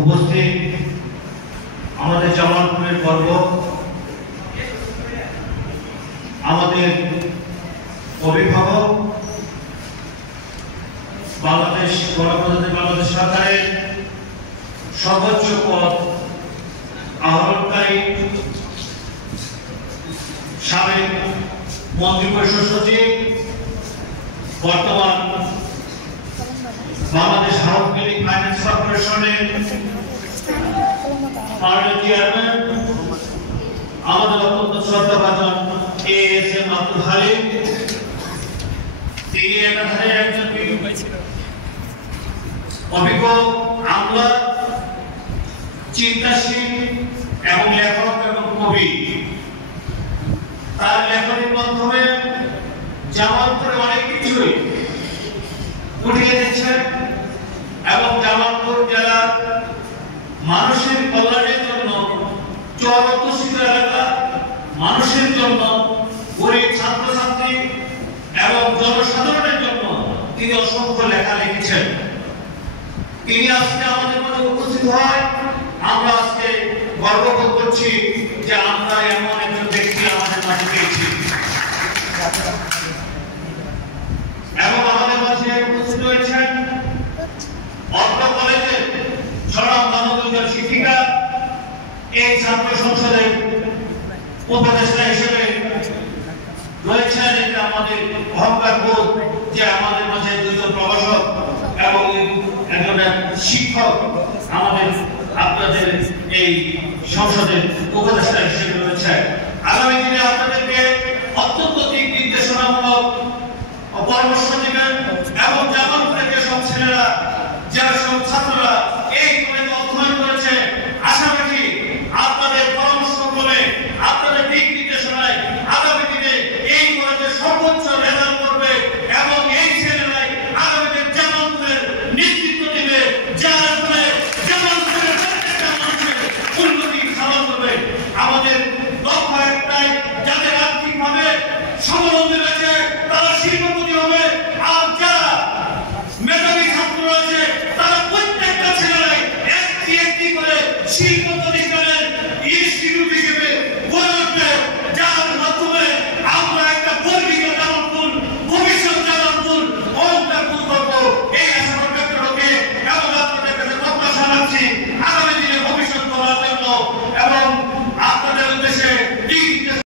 উপস্থিত আমাদের জামালপুরের গর্ব, আমাদের অভিভাবক, বাংলাদেশ গণপ্রজাতন্ত্রী বাংলাদেশ সরকারের সর্বোচ্চ পদ আহরণকারী সাবেক মন্ত্রিপরিষদ সচিব, বর্তমান বাংলাদেশ হাউস বিল্ডিং ফাইন্যান্স কর্পোরেশনের চেয়ারম্যান, আমাদের অত্যন্ত শ্রদ্ধাভাজন এএসএম আব্দুল হালিম, তিনি একাধারে একজন অভিজ্ঞ আমলা, চিন্তাশীল এবং লেখক এবং কবি। তার লেখনের মাধ্যমে জামালপুরে অনেক কিছুই ফুটিয়ে দিচ্ছেন এবং জামালপুর জেলার মানুষের কল্যাণের জন্য, চর-অধ্যুষিত এলাকা মানুষের জন্য, গরিব ছাত্রছাত্রী এবং জনসাধারণের জন্য তিনি অসংখ্য লেখা লিখেছেন। তিনি আজকে আমাদের মধ্যে উপস্থিত হয়, আমরা আজকে গর্ববোধ করছি যে আমরা এমন একজন ব্যক্তি আমাদের মাঝে পেয়েছি। এবং আমাদের মাঝে উপস্থিত হয়েছেন অত্র কলেজের স্বনামধন্য শিক্ষিকা, এই ছাত্র সংসদের উপদেষ্টা হিসেবে রয়েছেন। এটা আমাদের অহংকার বোধ যে আমাদের মাঝে দুজন প্রভাষক এবং একজন শিক্ষক আমাদের আপনাদের এই সংসদের উপদেষ্টা হিসেবে রয়েছে। আগামী দিনে আপনাদেরকে অত্যন্ত দিক নির্দেশনামূলক